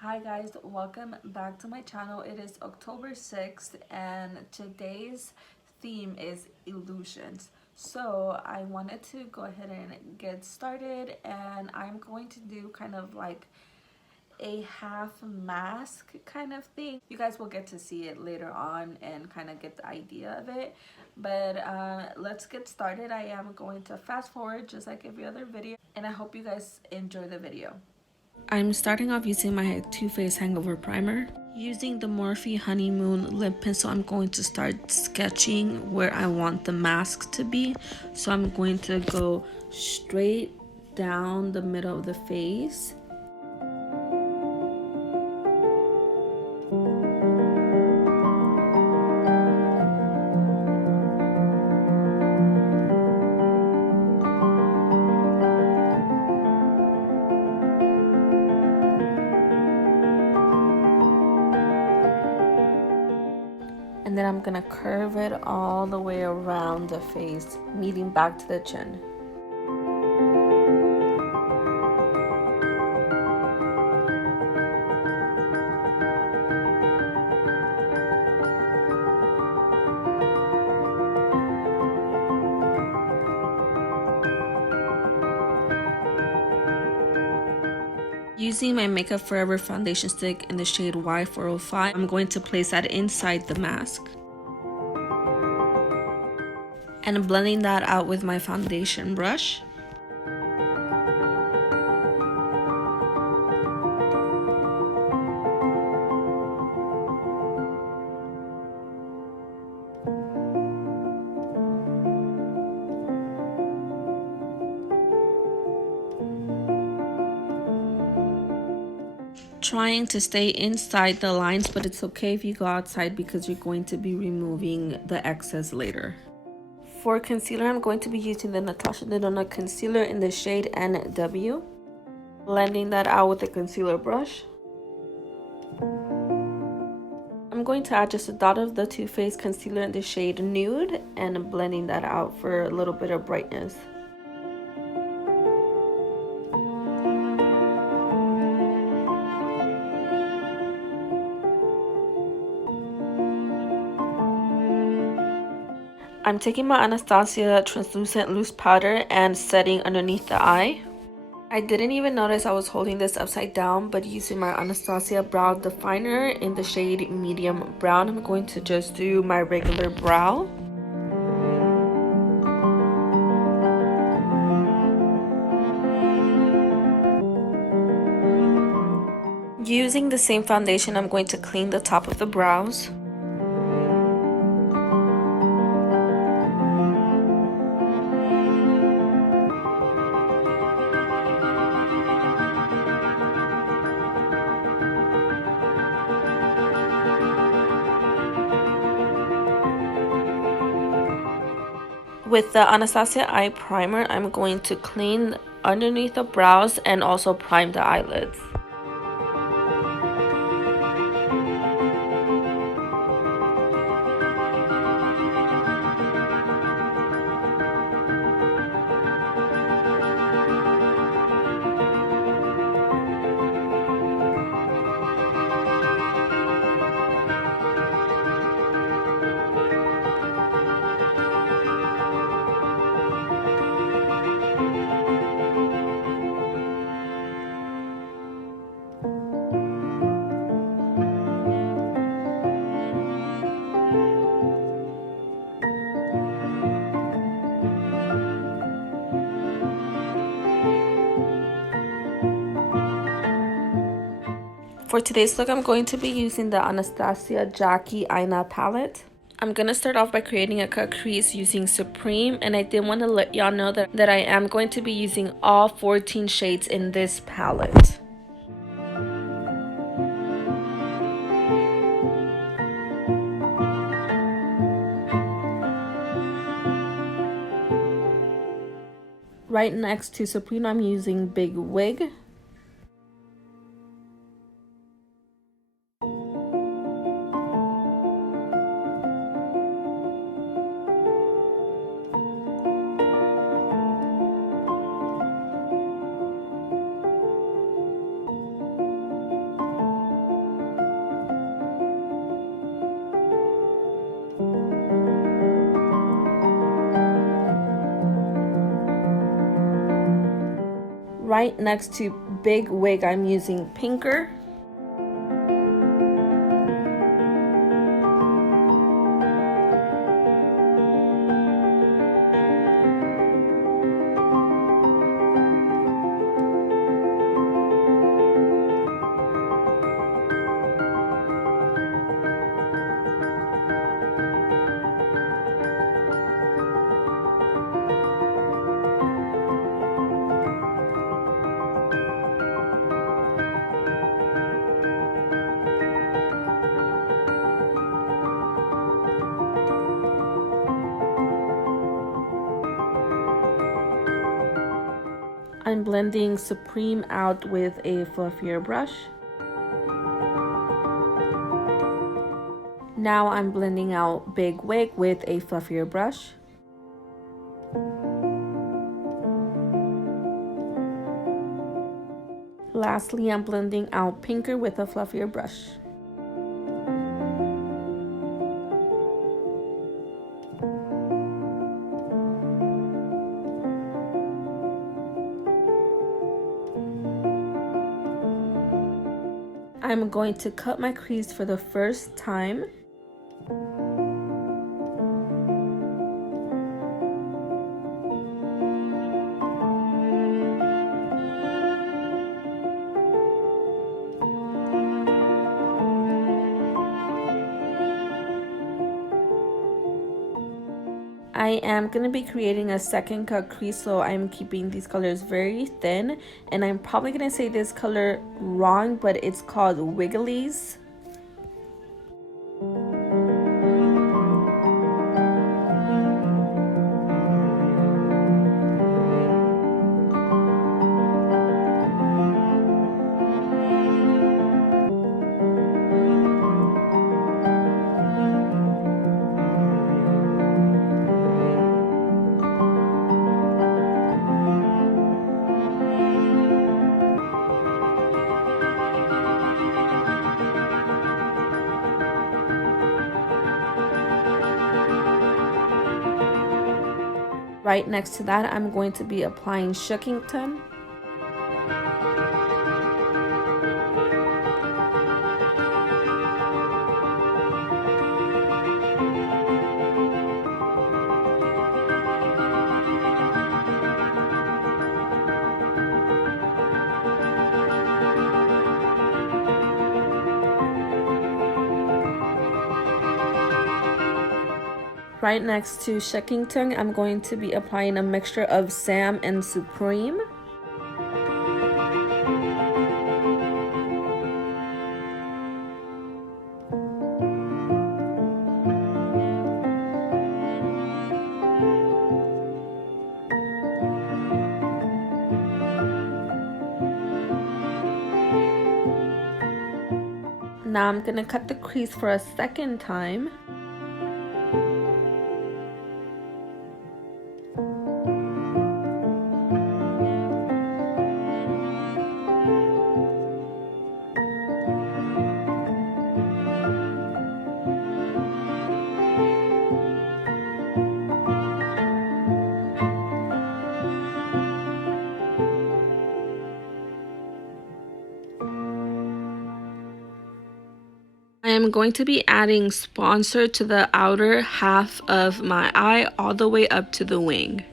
Hi guys, welcome back to my channel. It is October 6th and today's theme is illusions. So I wanted to go ahead and get started, and I'm going to do kind of like a half mask kind of thing. You guys will get to see it later on and kind of get the idea of it. But let's get started. I am going to fast forward just like every other video, and I hope you guys enjoy the video. I'm starting off using my Too Faced Hangover Primer. Using the Morphe Honeymoon lip pencil, I'm going to start sketching where I want the mask to be. So I'm going to go straight down the middle of the face. And then I'm gonna curve it all the way around the face, meeting back to the chin. Using my Makeup Forever foundation stick in the shade Y405, I'm going to place that inside the mask. And blending that out with my foundation brush. Trying to stay inside the lines, but it's okay if you go outside because you're going to be removing the excess later. For concealer, I'm going to be using the Natasha Denona concealer in the shade NW. Blending that out with the concealer brush. I'm going to add just a dot of the Too Faced concealer in the shade Nude and blending that out for a little bit of brightness. I'm taking my Anastasia translucent loose powder and setting underneath the eye. I didn't even notice I was holding this upside down, but using my Anastasia brow definer in the shade medium brown, I'm going to just do my regular brow. Using the same foundation, I'm going to clean the top of the brows. With the Anastasia eye primer, I'm going to clean underneath the brows and also prime the eyelids. For today's look, I'm going to be using the Anastasia Jackie Aina palette. I'm going to start off by creating a cut crease using Supreme, and I did want to let y'all know that I am going to be using all 14 shades in this palette. Right next to Supreme, I'm using Big Wig. Right next to Big Wig, I'm using Pinker. I'm blending Supreme out with a fluffier brush. Now I'm blending out Big Wig with a fluffier brush. Lastly, I'm blending out Pinker with a fluffier brush. I'm going to cut my crease for the first time. I am going to be creating a second cut crease, so I'm keeping these colors very thin, and I'm probably going to say this color wrong, but it's called Wigglies. Right next to that, I'm going to be applying Shookington. Right next to Shookington, I'm going to be applying a mixture of Sam and Supreme. Now I'm going to cut the crease for a second time. I am going to be adding Sponsor to the outer half of my eye all the way up to the wing.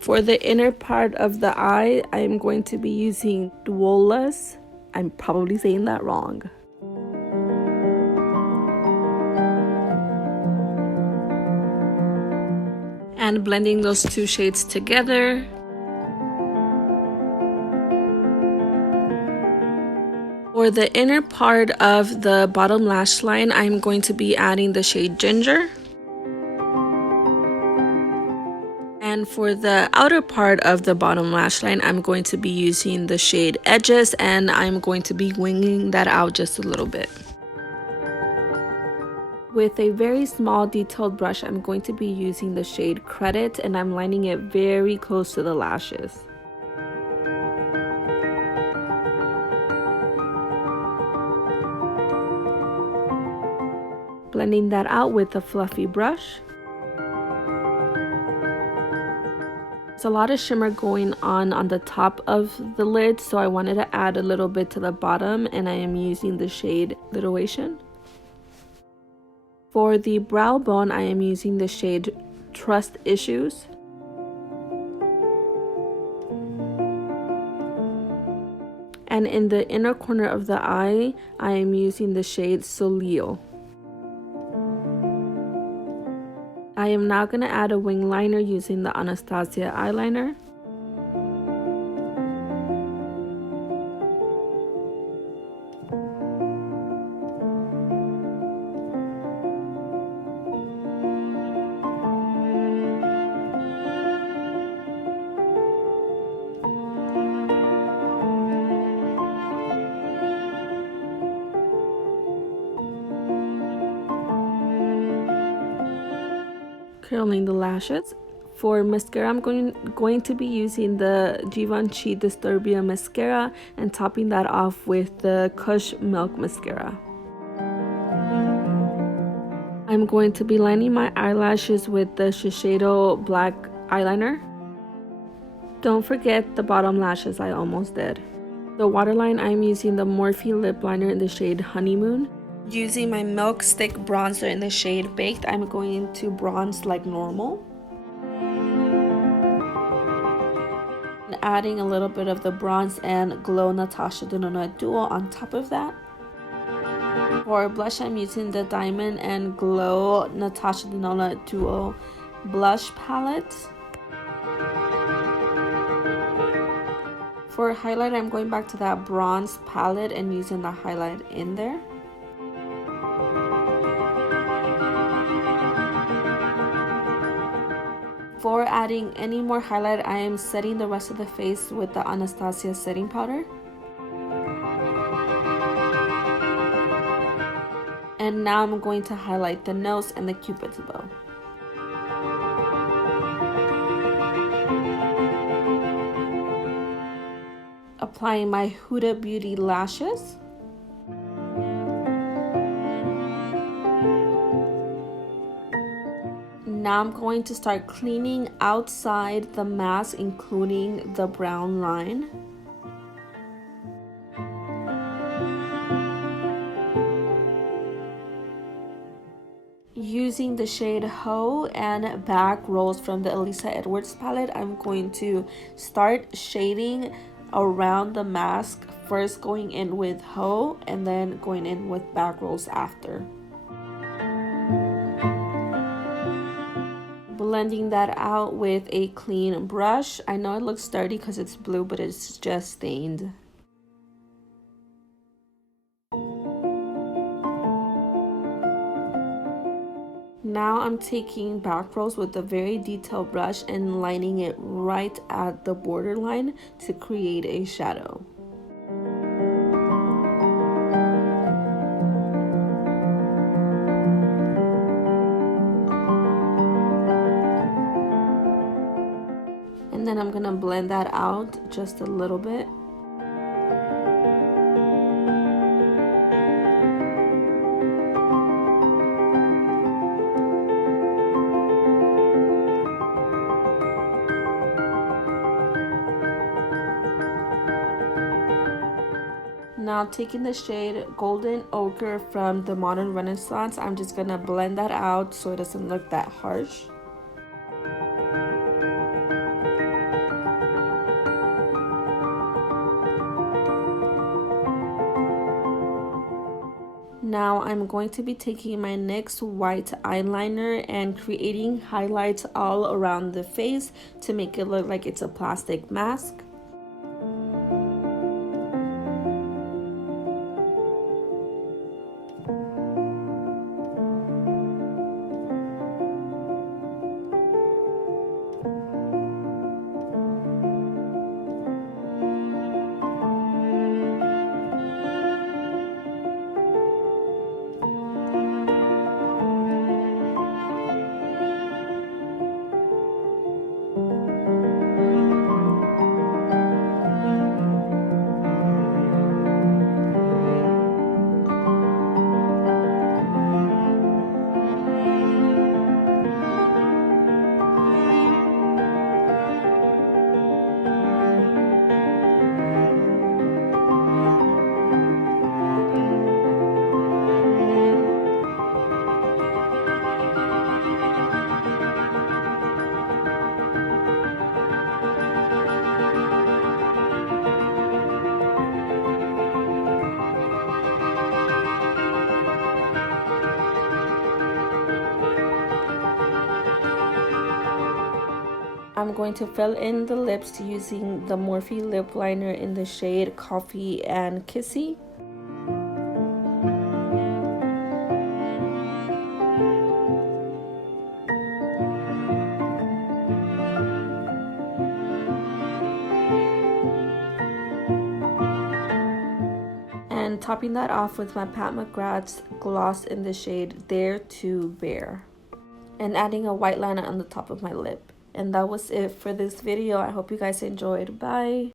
For the inner part of the eye, I am going to be using Duolas. I'm probably saying that wrong. And blending those two shades together. For the inner part of the bottom lash line, I'm going to be adding the shade Ginger. And for the outer part of the bottom lash line, I'm going to be using the shade Edges, and I'm going to be winging that out just a little bit. With a very small detailed brush, I'm going to be using the shade Credit, and I'm lining it very close to the lashes. blending that out with a fluffy brush. There's a lot of shimmer going on the top of the lid, so I wanted to add a little bit to the bottom, and I am using the shade Little Asian. For the brow bone, I am using the shade Trust Issues. And in the inner corner of the eye, I am using the shade Solio. I am now going to add a wing liner using the Anastasia eyeliner. Curling the lashes. For mascara, I'm going to be using the Givenchy Disturbia mascara and topping that off with the Kush Milk mascara. I'm going to be lining my eyelashes with the Shiseido black eyeliner. Don't forget the bottom lashes, I almost did. The waterline, I'm using the Morphe lip liner in the shade Honeymoon. Using my Milk Stick bronzer in the shade Baked, I'm going to bronze like normal. And adding a little bit of the Bronze and Glow Natasha Denona Duo on top of that. For blush, I'm using the Diamond and Glow Natasha Denona Duo blush palette. For highlight, I'm going back to that bronze palette and using the highlight in there. For adding any more highlight, I am setting the rest of the face with the Anastasia setting powder. And now I'm going to highlight the nose and the Cupid's bow. Applying my Huda Beauty lashes. Now I'm going to start cleaning outside the mask, including the brown line. Using the shade Ho and Back Rolls from the Elisa Edwards palette, I'm going to start shading around the mask, first going in with Ho and then going in with Back Rolls after. Blending that out with a clean brush. I know it looks dirty because it's blue, but it's just stained. Now I'm taking Back Rolls with a very detailed brush and lining it right at the borderline to create a shadow. And then I'm gonna blend that out just a little bit. Now taking the shade Golden Ochre from the Modern Renaissance, I'm just gonna blend that out so it doesn't look that harsh. Now I'm going to be taking my NYX white eyeliner and creating highlights all around the face to make it look like it's a plastic mask. I'm going to fill in the lips using the Morphe lip liner in the shade Coffee and Kissy. And topping that off with my Pat McGrath's gloss in the shade Dare to Bare. And adding a white liner on the top of my lip. And that was it for this video. I hope you guys enjoyed. Bye!